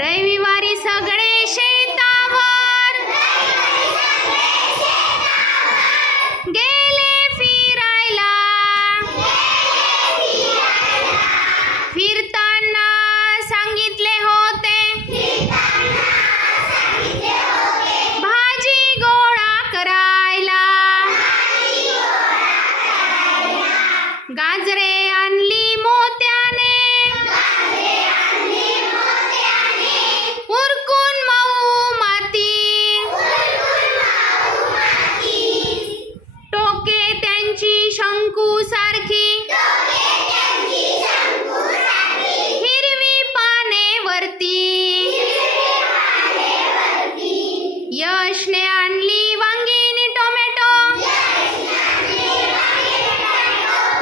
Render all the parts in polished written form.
रविवारी सगळे शेतावर गेले फिरायला. फिरताना सांगितले होते भाजी गोळा करायला. गाजरे आणली मोत्याने उरकून मऊ माती. टोके त्यांची शंकू सारखी हिरवी पाने वरती. यशने आणली वांगी टोमॅटो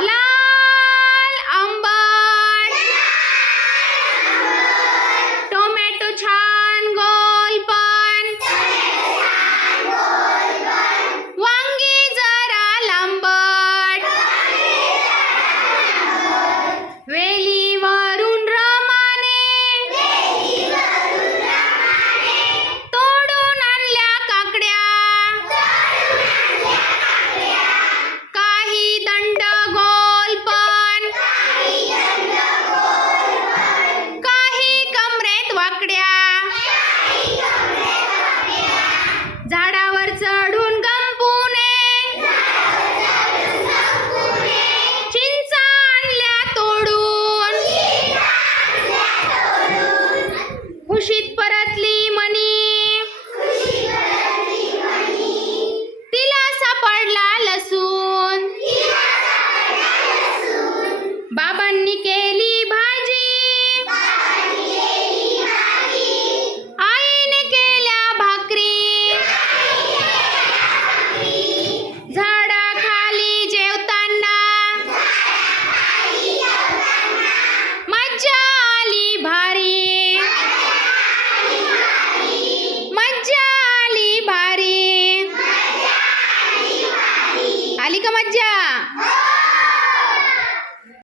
लाल आंबट. टोमॅटो छान गोल पण वांगी जरा लांबट. वेलीवरून रमाने तोडून आणल्या काकड्या. काही दंड गोल पण काही कमरेत वाकड्या. झाडावर चढून गंपूने चिंचा आणल्या तोडून. खुशीत